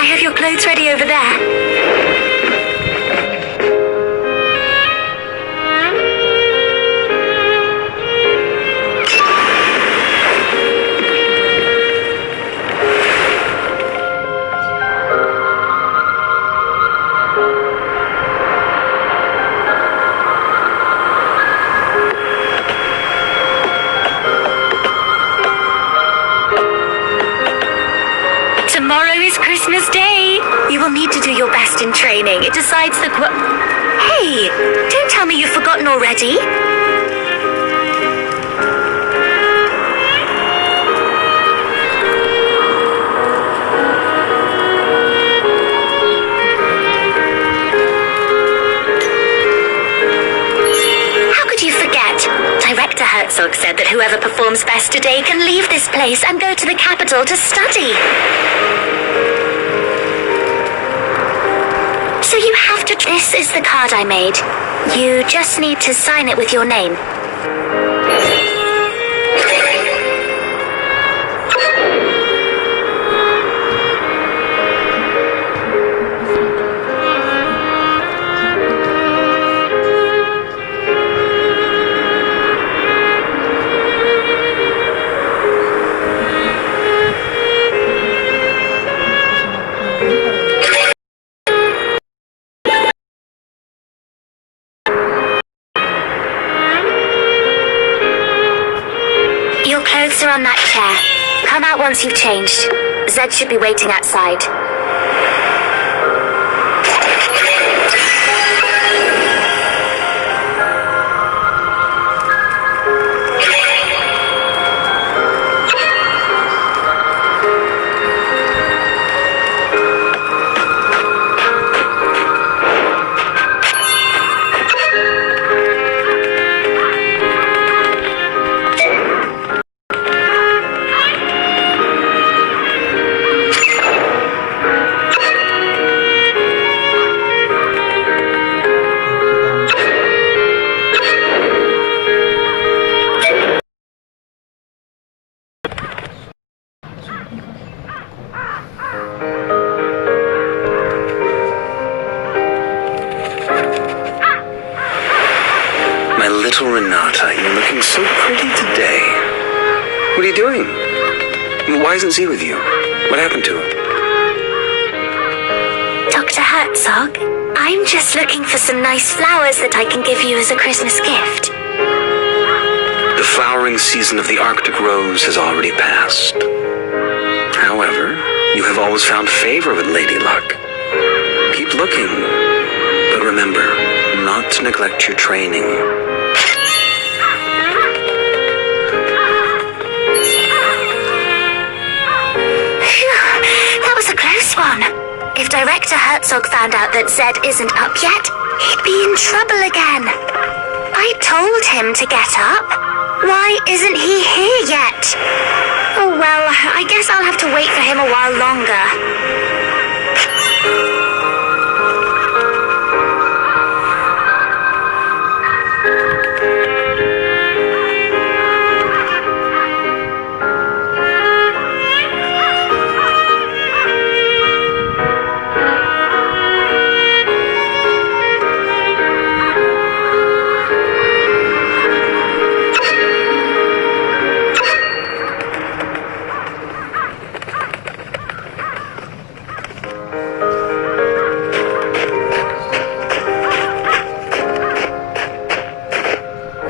I have your clothes ready over there. Tomorrow is Christmas Day. You will need to do your best in training. It decides the Hey, don't tell me you've forgotten already. How could you forget? Director Herzog said that whoever performs best today can leave this place and go to the capital to study. So you have to... This is the card I made. You just need to sign it with your name. Your clothes are on that chair. Come out once you've changed. Zed should be waiting outside. My little Renata, you're looking so pretty today. What are you doing? Why isn't Z with you? What happened to him? Dr. Herzog, I'm just looking for some nice flowers that I can give you as a Christmas gift. The flowering season of the Arctic rose has already passed. However, you have always found favor with Lady Luck. Keep looking, but remember, not to neglect your training. That was a close one. If Director Herzog found out that Zed isn't up yet, he'd be in trouble again. I told him to get up. Why isn't he here yet? Oh well, I guess I'll have to wait for him a while longer.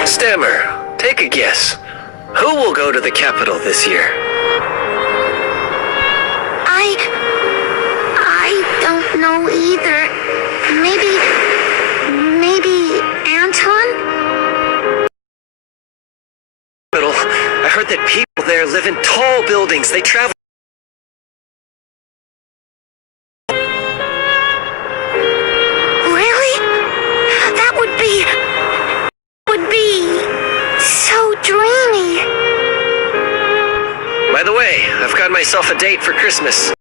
Stammer, take a guess. Who will go to the capital this year? I don't know either. Maybe Anton? I heard that people there live in tall buildings. They travel. Really? That would be so dreamy. By the way, I've got myself a date for Christmas.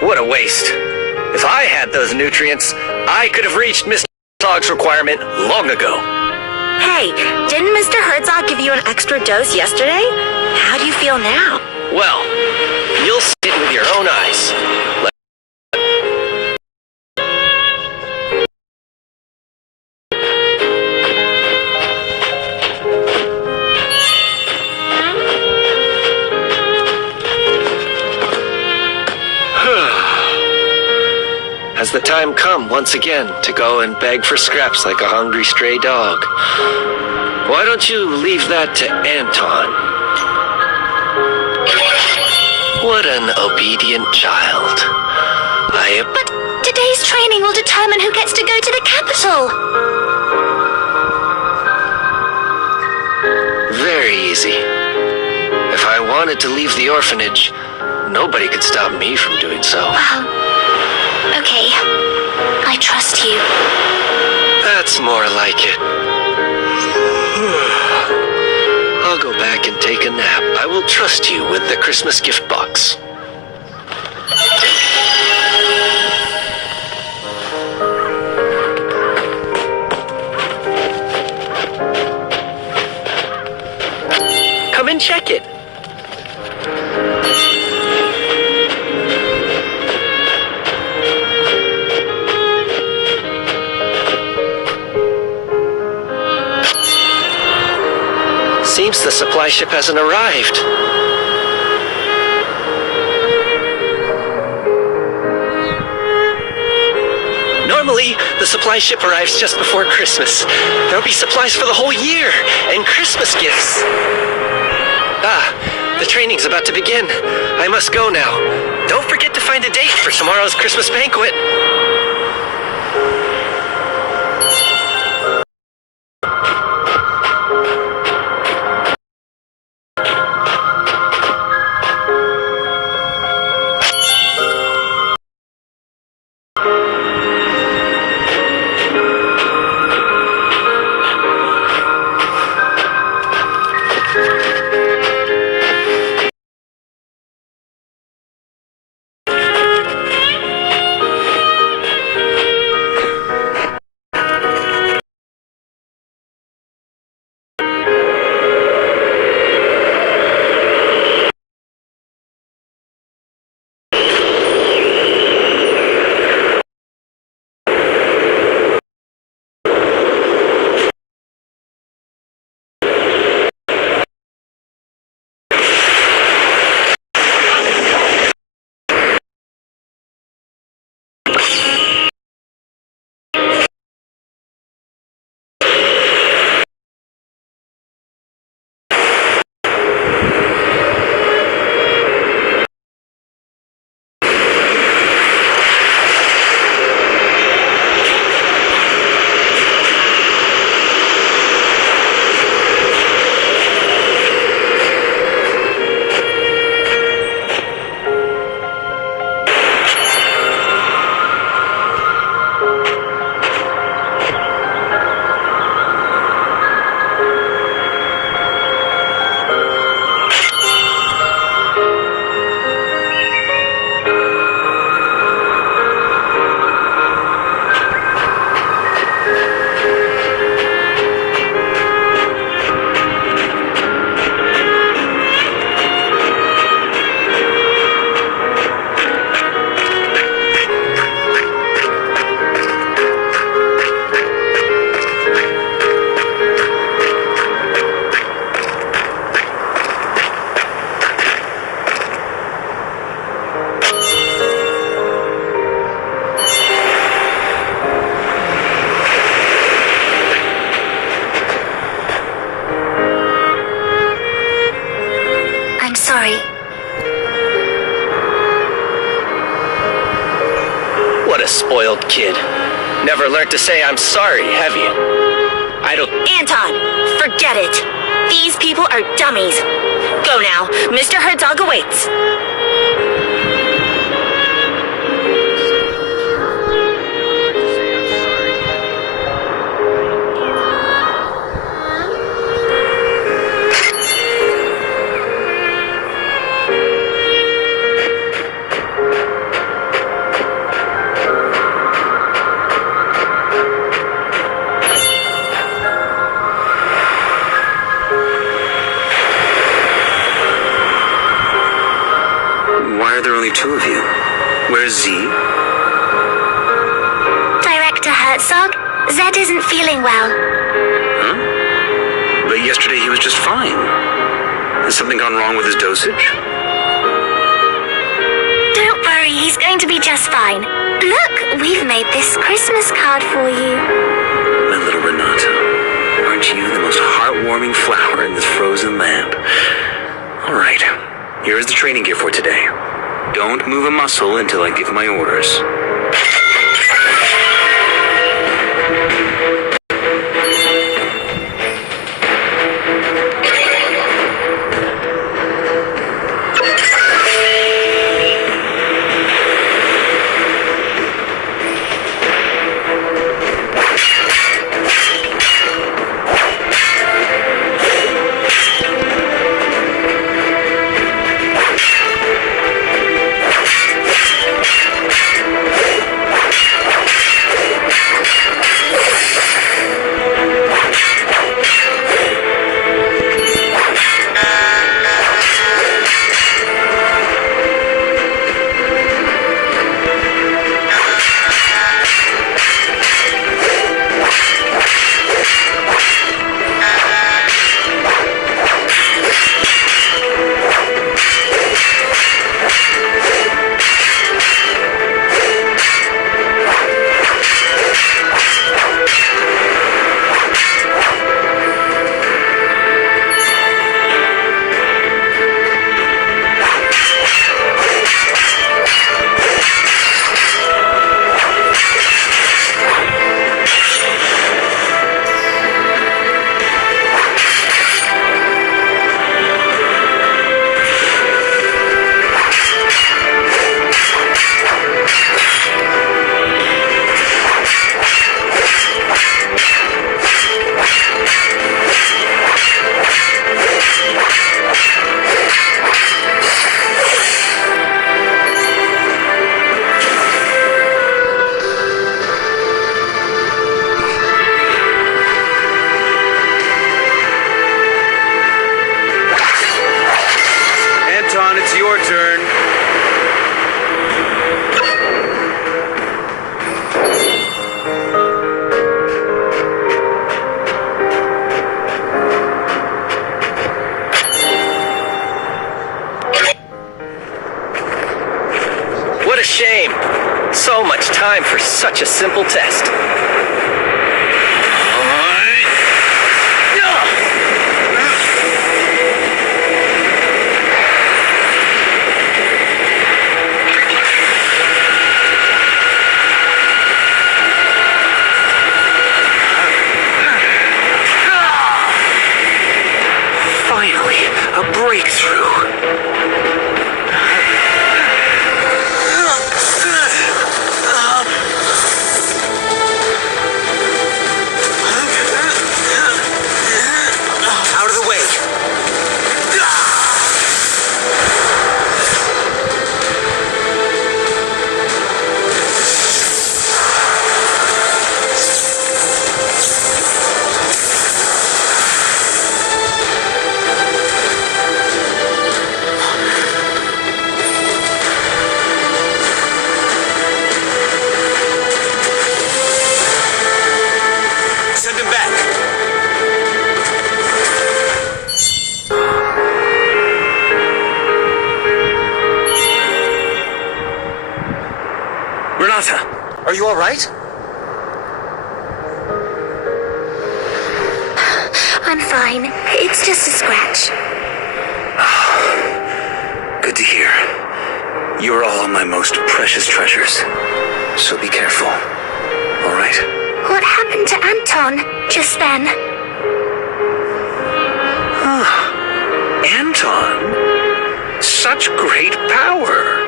What a waste. If I had those nutrients, I could have reached Mr. Herzog's requirement long ago. Hey, didn't Mr. Herzog give you an extra dose yesterday? How do you feel now? Well, you'll see it with your own eyes. Has the time come once again to go and beg for scraps like a hungry stray dog? Why don't you leave that to Anton? What an obedient child. But today's training will determine who gets to go to the capital. Very easy. If I wanted to leave the orphanage, nobody could stop me from doing so. Well, okay. I trust you. That's more like it. I'll go back and take a nap. I will trust you with the Christmas gift box. Come and check it. Seems the supply ship hasn't arrived. Normally, the supply ship arrives just before Christmas. There'll be supplies for the whole year, and Christmas gifts. The training's about to begin. I must go now. Don't forget to find a date for tomorrow's Christmas banquet. What a spoiled kid. Never learned to say I'm sorry, have you? I don't... Anton, forget it. These people are dummies. Go now. Mr. Herzog awaits. Z? Director Herzog, Zed isn't feeling well. Huh? But yesterday he was just fine. Has something gone wrong with his dosage? Don't worry, he's going to be just fine. Look, we've made this Christmas card for you. My little Renata, aren't you the most heartwarming flower in this frozen land? All right, here is the training gear for today. Don't move a muscle until I give my orders. It's your turn. What a shame. So much time for such a simple test. A breakthrough. Out of the way. Send him back. Renata, are you all right? I'm fine. It's just a scratch. Good to hear. You're all my most precious treasures. So be careful. All right? What happened to Anton just then? Anton? Such great power.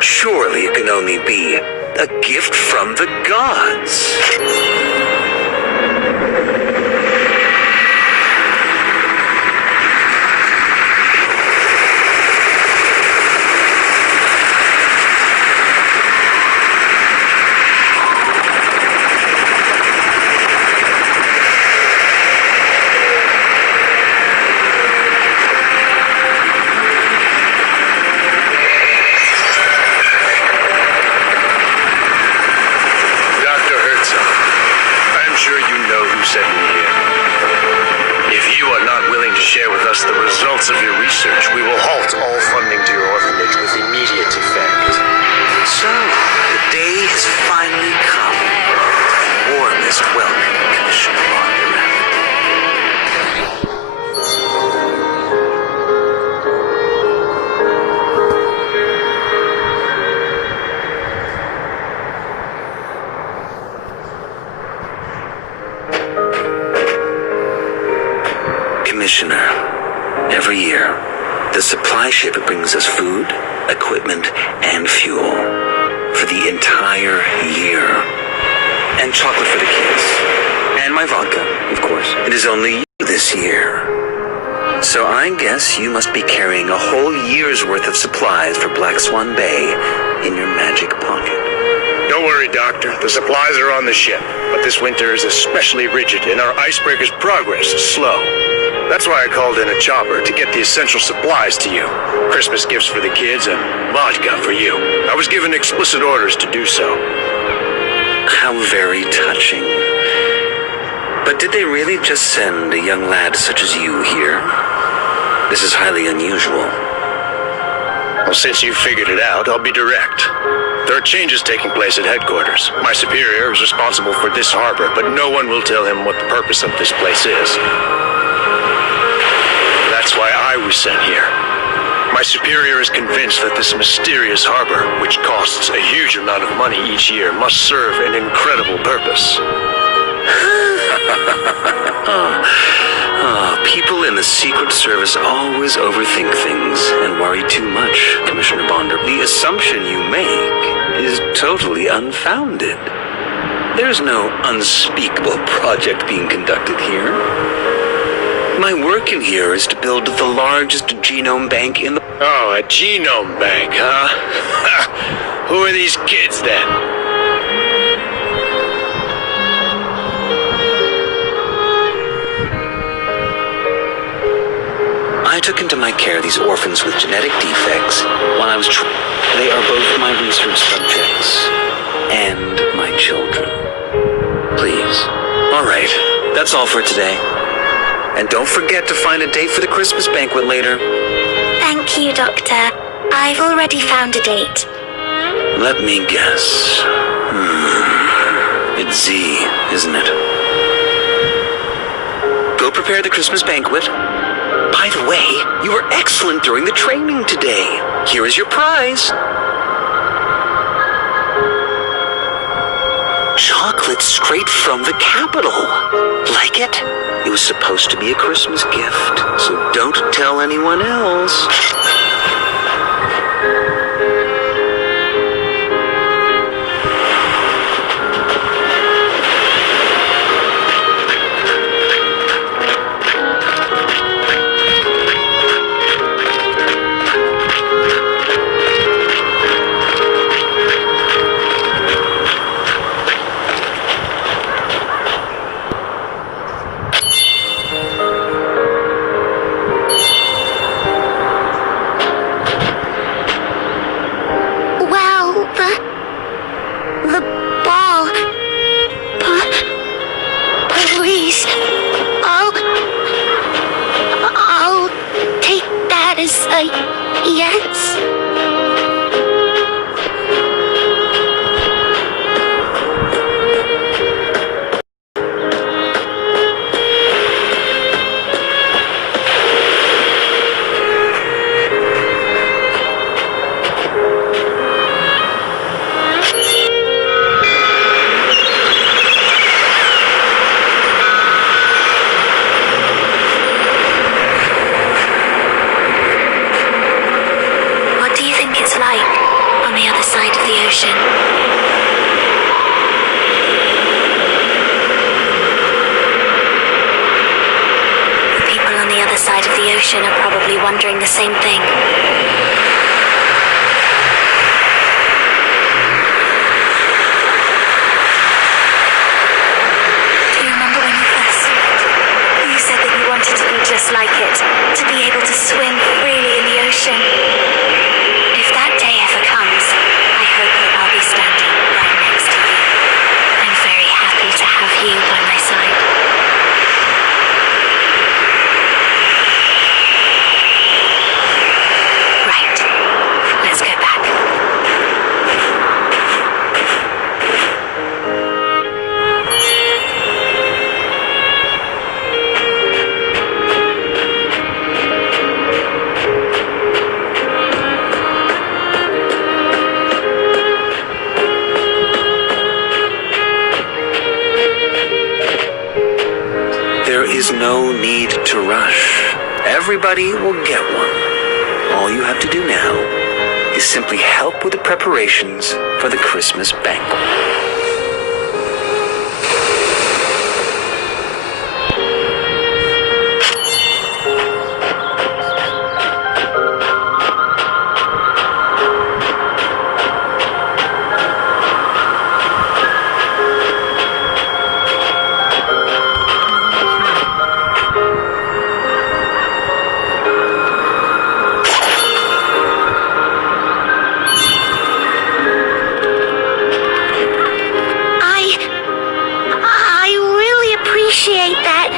Surely it can only be a gift from the gods. setting here. If you are not willing to share with us the results of your research, we will halt all funding to your orphanage with immediate effect. So, the day has finally come. Warmest welcome, Commissioner Bonder. Commissioner, every year, the supply ship brings us food, equipment, and fuel for the entire year. And chocolate for the kids. And my vodka, of course. It is only you this year. So I guess you must be carrying a whole year's worth of supplies for Black Swan Bay in your magic pocket. Don't worry, Doctor. The supplies are on the ship, but this winter is especially rigid, and our icebreaker's progress is slow. That's why I called in a chopper to get the essential supplies to you. Christmas gifts for the kids and vodka for you. I was given explicit orders to do so. How very touching. But did they really just send a young lad such as you here? This is highly unusual. Well, since you figured it out, I'll be direct. There are changes taking place at headquarters. My superior is responsible for this harbor, but no one will tell him what the purpose of this place is. That's why I was sent here. My superior is convinced that this mysterious harbor, which costs a huge amount of money each year, must serve an incredible purpose. People in the Secret Service always overthink things and worry too much, Commissioner Bonder. The assumption you make is totally unfounded. There's no unspeakable project being conducted here. My work in here is to build the largest genome bank in the... Oh, a genome bank, huh? Who are these kids, then? I took into my care these orphans with genetic defects while I was They are both my research subjects and my children. Please. All right, that's all for today. And don't forget to find a date for the Christmas banquet later. Thank you, Doctor. I've already found a date. Let me guess. It's Z, isn't it? Go prepare the Christmas banquet. By the way, you were excellent during the training today. Here is your prize. Chocolate straight from the capital. Like it? It was supposed to be a Christmas gift, so don't tell anyone else. The ball. Please. I'll take that as a yes. Side of the ocean are probably wondering the same thing. Do you remember when you said that you wanted to be just like it, to be able to swim freely in the ocean? If that day ever comes, I hope that I'll be standing right next to you. I'm very happy to have you by my side. no need to rush. Everybody will get one. All you have to do now is simply help with the preparations for the Christmas banquet. I really appreciate that.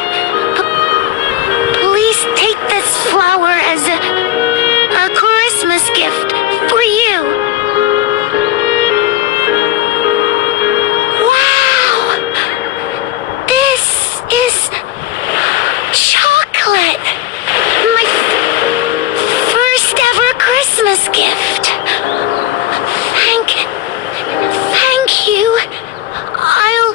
Please take this flower as a Christmas gift for you. Wow! This is chocolate. My first ever Christmas gift. Thank you. I'll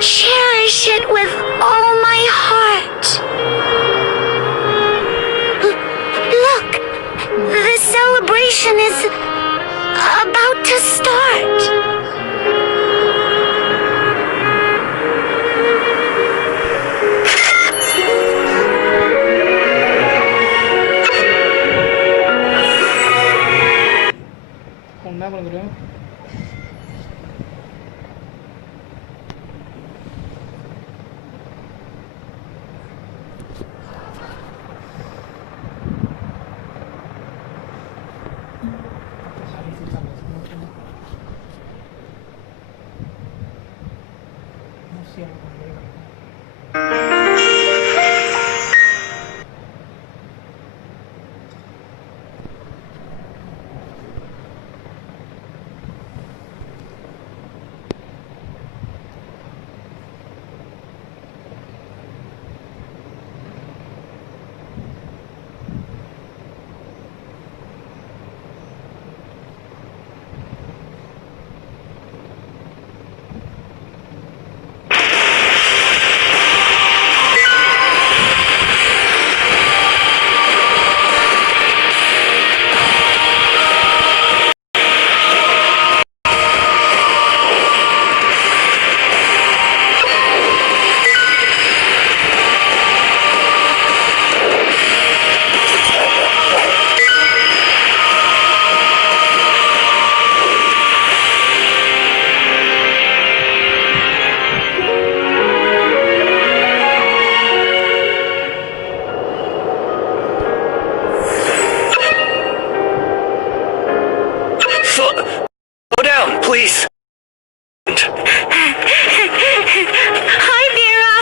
cherish it with all my heart. Look, the celebration is about to start. என்ன பண்ணுறோம்? Slow down, please. Hi, Vera.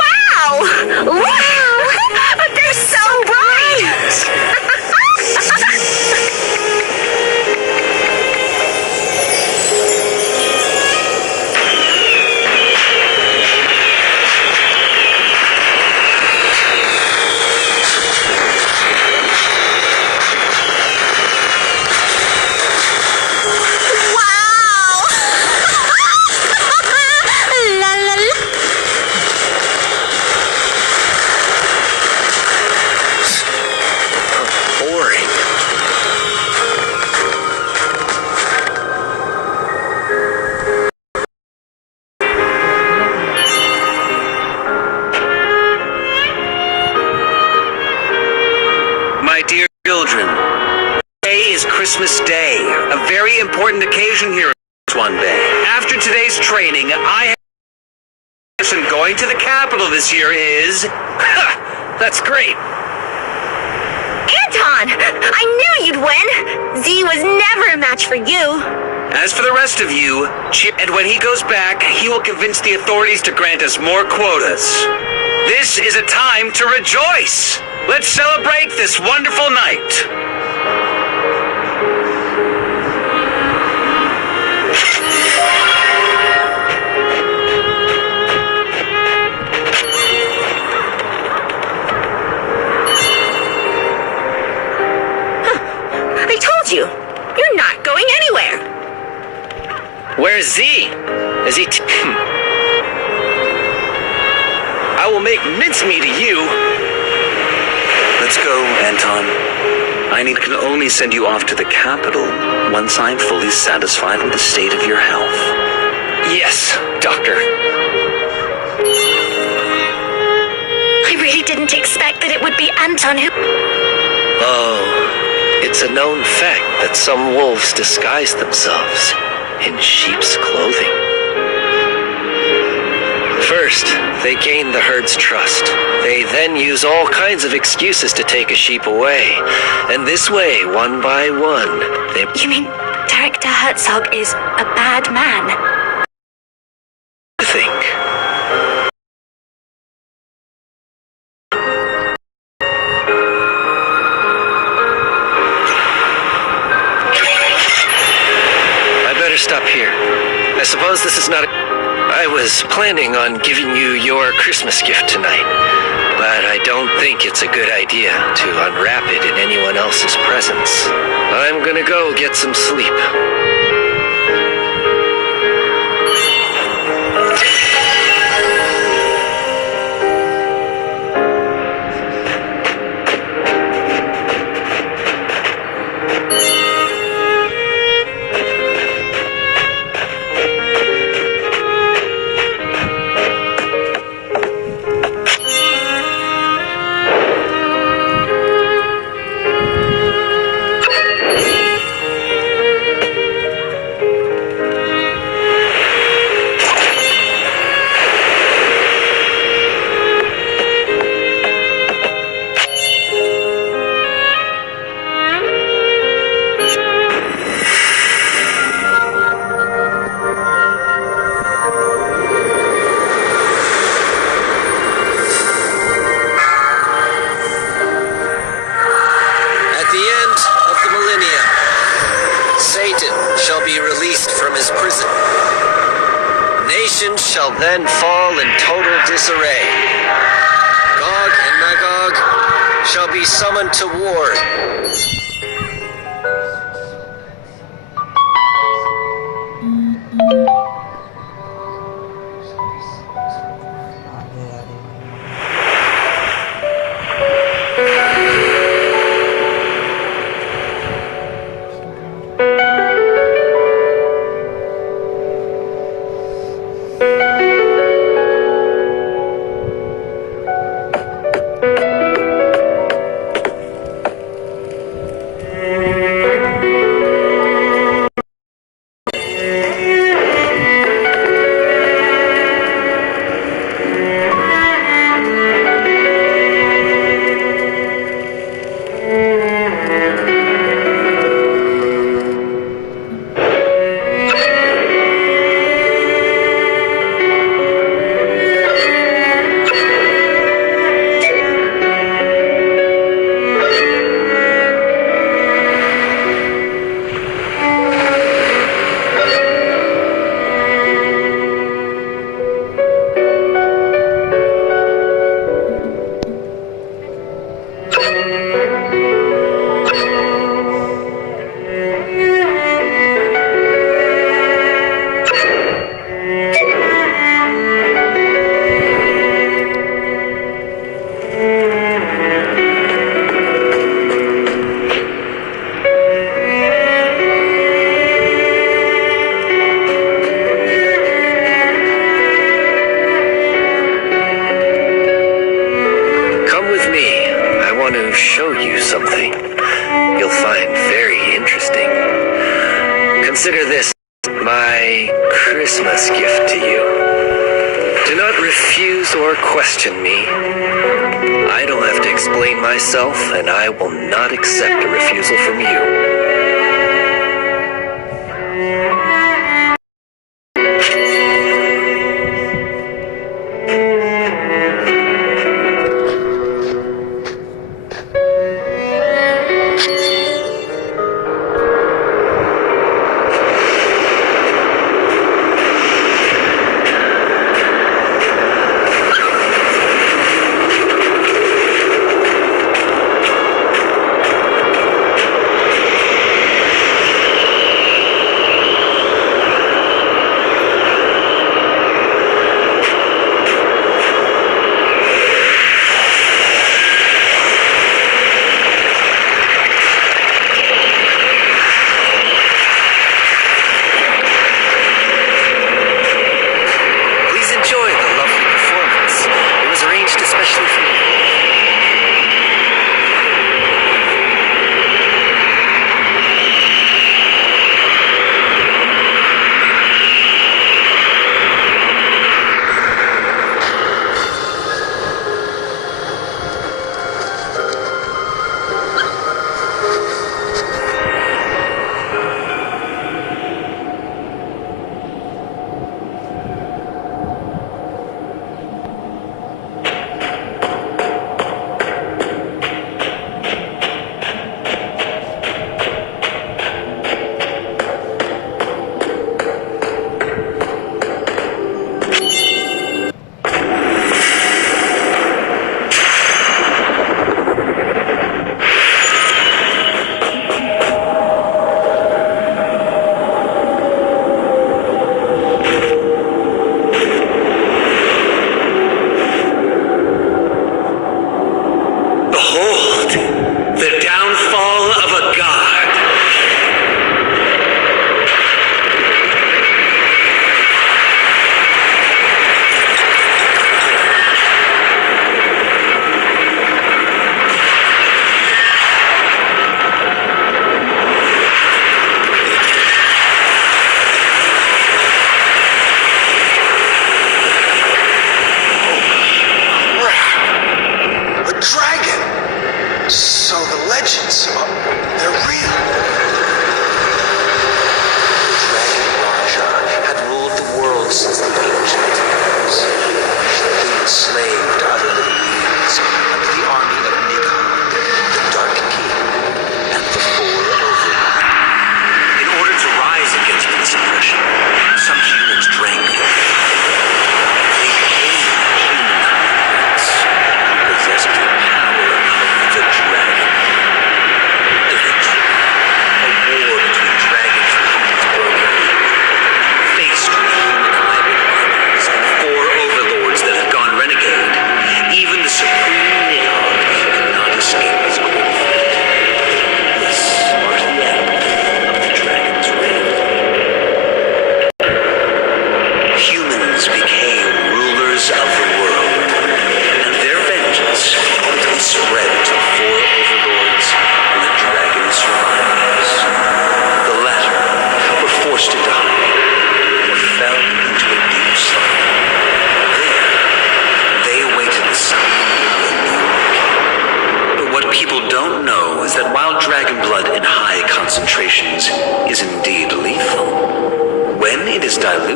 Wow! They're so bright! La la la. Boring. My dear children, today is Christmas Day, a very important occasion here at One Bay. After today's training, I have going to the capital this year is... That's great. Anton! I knew you'd win! Z was never a match for you. As for the rest of you, and when he goes back, he will convince the authorities to grant us more quotas. This is a time to rejoice. Let's celebrate this wonderful night. Where's Z? Is he... I will make mincemeat of you. Let's go, Anton. I can only send you off to the capital once I'm fully satisfied with the state of your health. Yes, Doctor. I really didn't expect that it would be Anton who... Oh, it's a known fact that some wolves disguise themselves in sheep's clothing. First, they gain the herd's trust. They then use all kinds of excuses to take a sheep away. And this way, one by one, they... You mean Director Herzog is a bad man? think. I better stop here. I suppose this is not I was planning on giving you your Christmas gift tonight, but I don't think it's a good idea to unwrap it in anyone else's presence. I'm gonna go get some sleep. Shall then fall in total disarray. Gog and Magog shall be summoned to war. Consider this my Christmas gift to you. Do not refuse or question me. I don't have to explain myself, and I will not accept a refusal from you.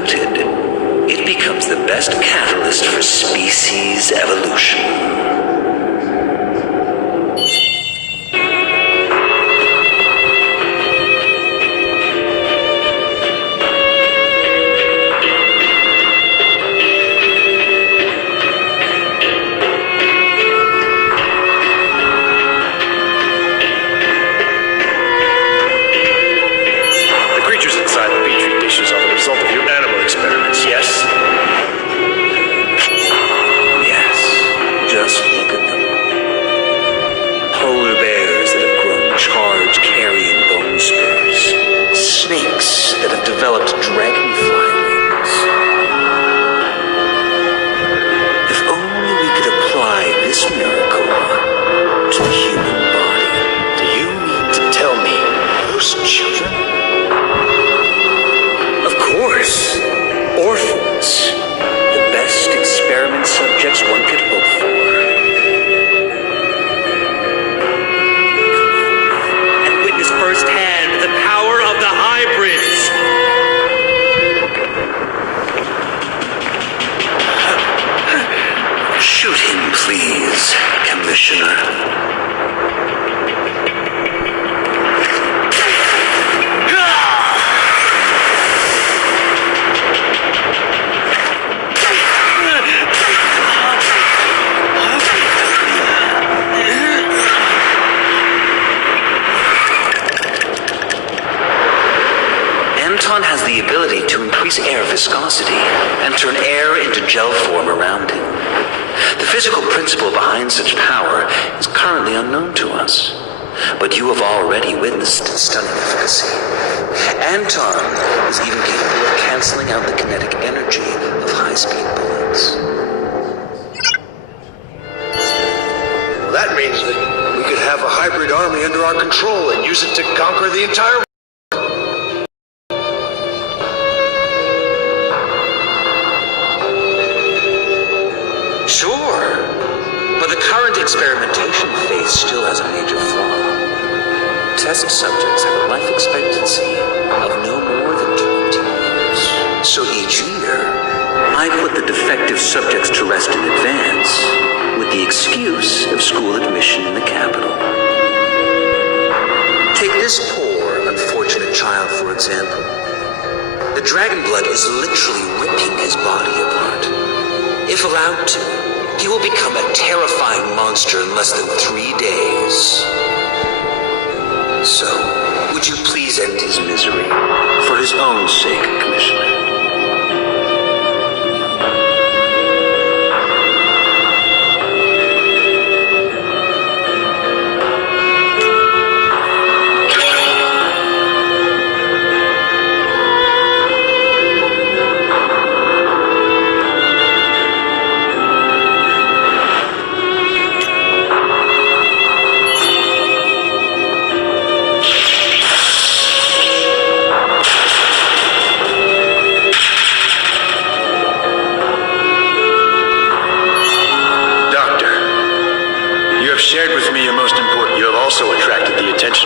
diluted, it becomes the best catalyst for species evolution. Has the ability to increase air viscosity and turn air into gel form around him. The physical principle behind such power is currently unknown to us, but you have already witnessed its stunning efficacy. Anton is even capable of canceling out the kinetic energy of high-speed bullets. Well, that means that we could have a hybrid army under our control and use it to conquer the entire world. Sure, but the current experimentation phase still has a major flaw. Test subjects have a life expectancy of no more than 20 years. So each year, I put the defective subjects to rest in advance with the excuse of school admission in the capital. Take this poor, unfortunate child, for example. The dragon blood is literally ripping his body apart. If allowed to, he will become a terrifying monster in less than 3 days. So, would you please end his misery? For his own sake, Commissioner.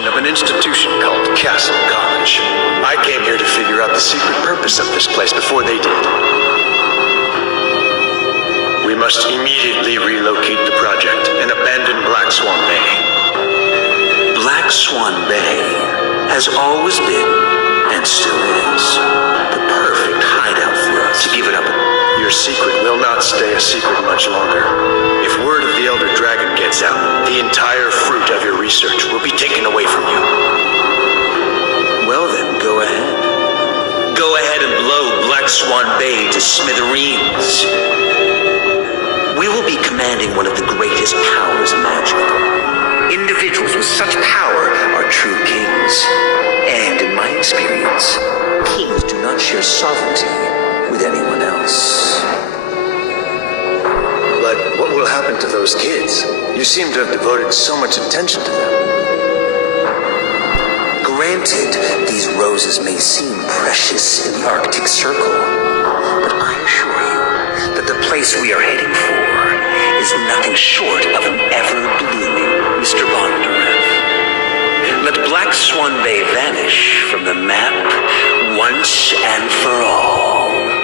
Of an institution called Castle College. I came here to figure out the secret purpose of this place before they did. We must immediately relocate the project and abandon Black Swan Bay. Black Swan Bay has always been, and still is, the perfect hideout for us. To give it up. Your secret will not stay a secret much longer. If word of the Elder Dragon gets out, the entire fruit of your research will be taken away from you. Well then, go ahead. Go ahead and blow Black Swan Bay to smithereens. We will be commanding one of the greatest powers imaginable. Individuals with such power are true kings. And in my experience, kings do not share sovereignty with anyone else. But what will happen to those kids? You seem to have devoted so much attention to them. Granted, these roses may seem precious in the Arctic Circle, but I assure you that the place we are heading for is nothing short of an ever-blooming Mr. Bondarev. Let Black Swan Bay vanish from the map once and for all.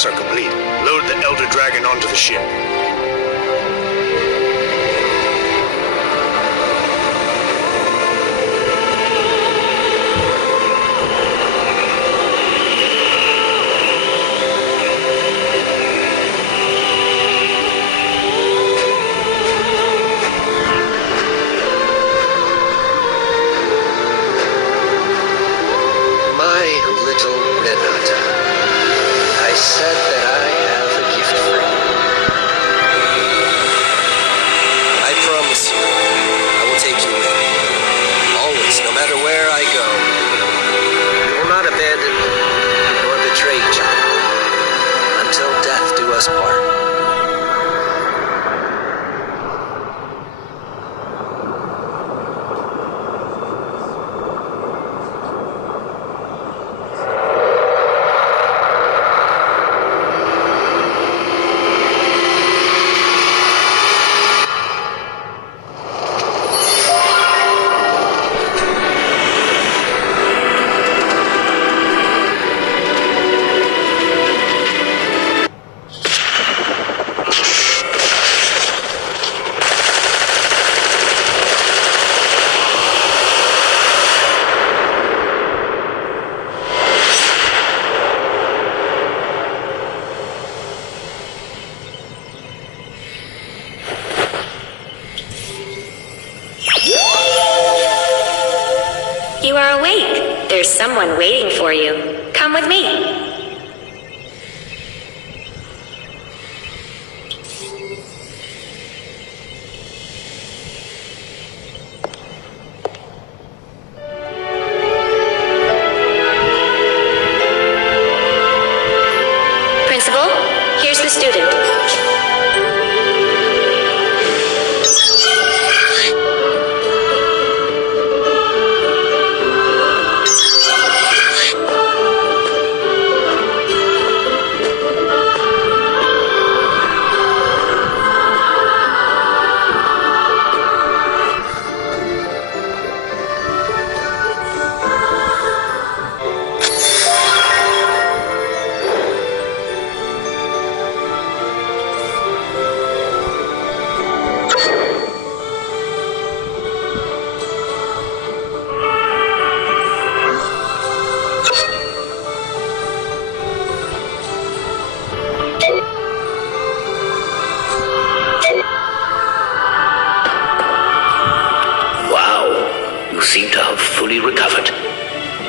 checks are complete. Load the Elder Dragon onto the ship. My little Renata, I said that I have a gift for you. I promise you, I will take you with me. Always, no matter where I go. We will not abandon nor betray each other until death do us part. You are awake. There's someone waiting for you. Come with me. Principal, here's the student. Seem to have fully recovered.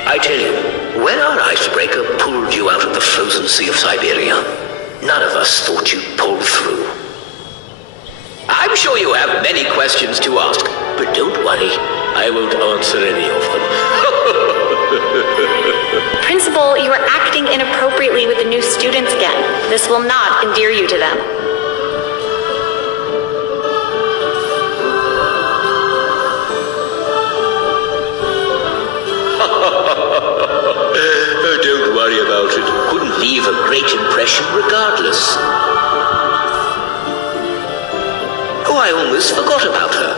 I tell you, when our icebreaker pulled you out of the frozen sea of Siberia, none of us thought you'd pull through. I'm sure you have many questions to ask, but don't worry, I won't answer any of them. Principal, you are acting inappropriately with the new students again. This will not endear you to them. Don't worry about it. Couldn't leave a great impression regardless. Oh, I almost forgot about her.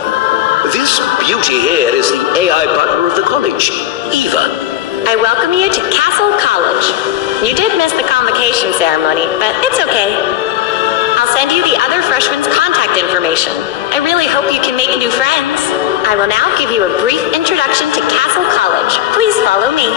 This beauty here is the AI butler of the college, Eva. I welcome you to Castle College. You did miss the convocation ceremony, but it's okay. I'll send you the other freshmen's contact information. I really hope you can make new friends. I will now give you a brief introduction to Castle College. Please follow me.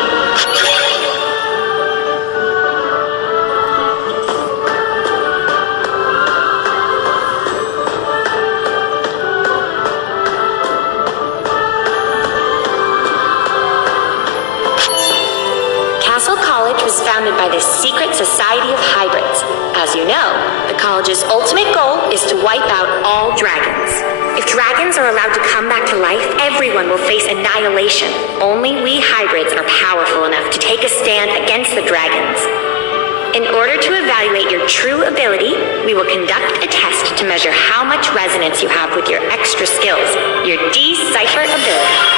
Was founded by the Secret Society of Hybrids. As you know, the college's ultimate goal is to wipe out all dragons. If dragons are allowed to come back to life, everyone will face annihilation. Only we hybrids are powerful enough to take a stand against the dragons. In order to evaluate your true ability, we will conduct a test to measure how much resonance you have with your extra skills, your decipher ability.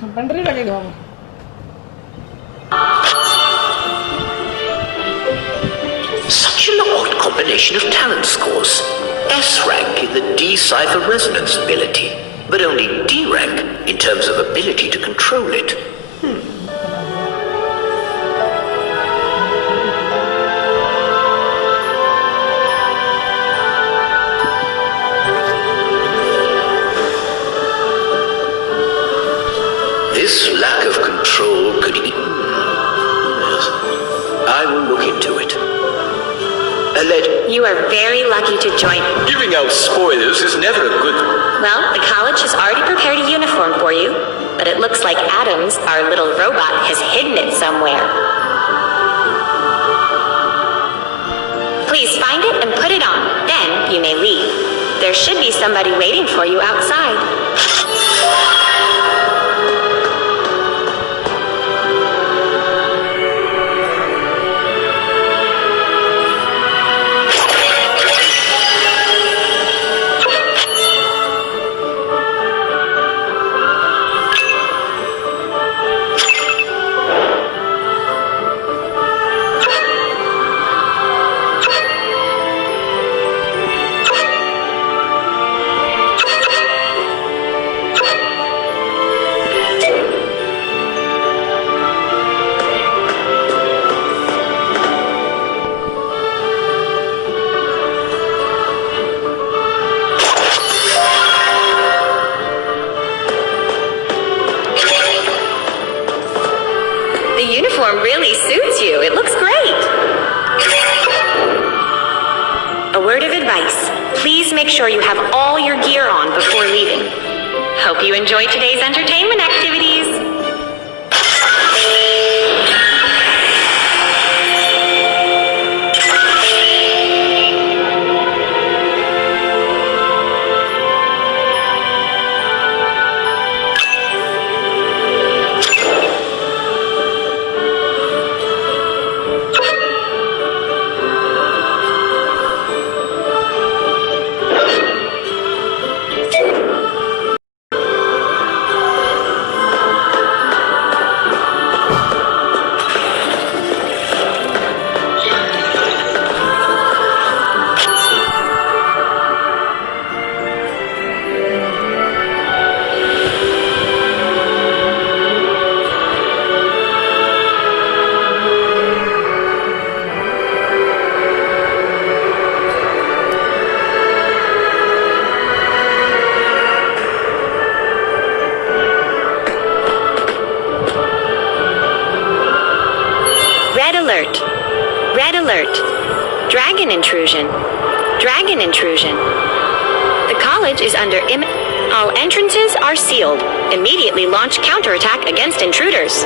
Pantry लगेगा वहाँ. Such an odd combination of talent scores. S rank in the D-cipher resonance ability, but only D rank in terms of ability to control it. This lack of control could be... Yes. I will look into it. You are very lucky to join. Giving out spoilers is never a good... Well, the college has already prepared a uniform for you, but it looks like Adams, our little robot, has hidden it somewhere. Please find it and put it on. Then you may leave. There should be somebody waiting for you outside. The uniform really suits you. It looks great. A word of advice. Please make sure you have all your gear on before leaving. Hope you enjoy today's entertainment activities. Red alert. Red alert. Dragon intrusion. Dragon intrusion. The college is under all entrances are sealed. Immediately launch counterattack against intruders.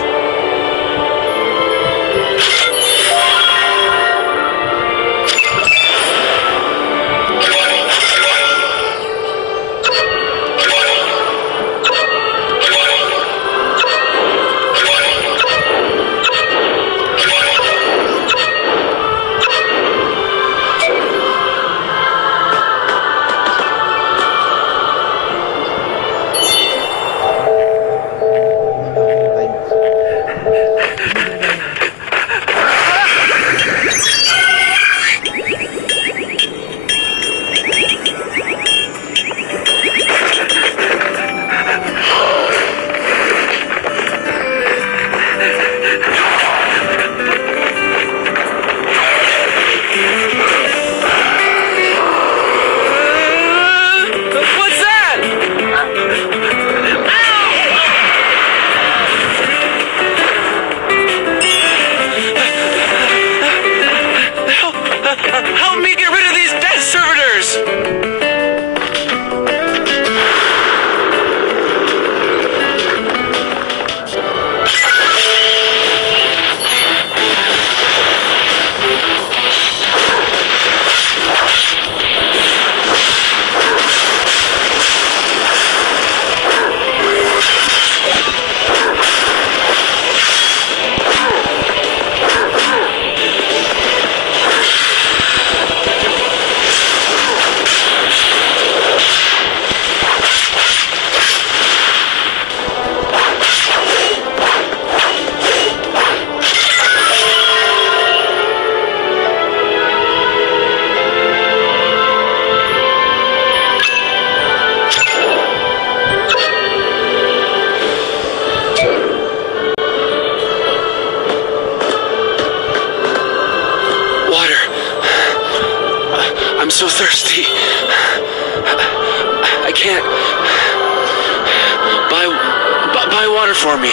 buy water for me.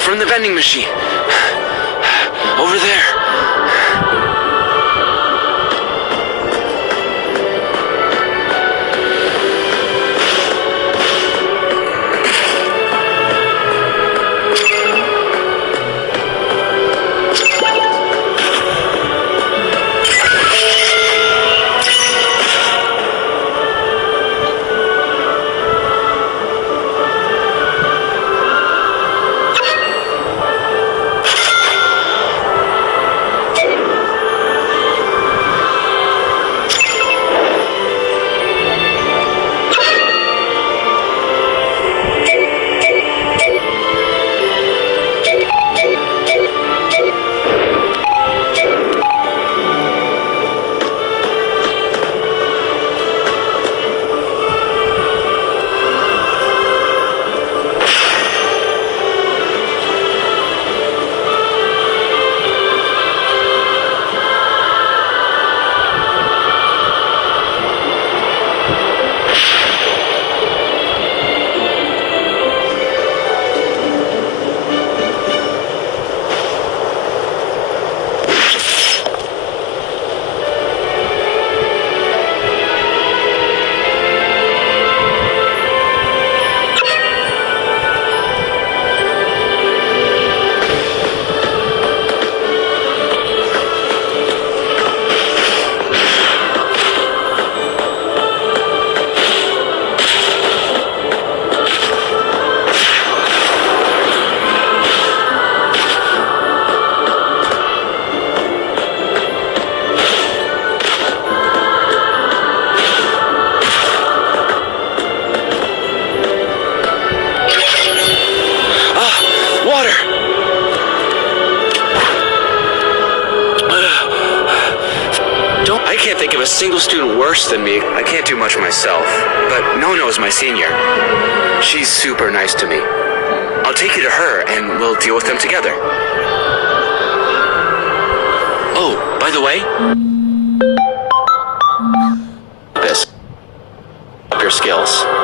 From the vending machine. Over there. A single student worse than me. I can't do much myself, but Nono is my senior. She's super nice to me. I'll take you to her and we'll deal with them together. Oh, by the way, this up your skills.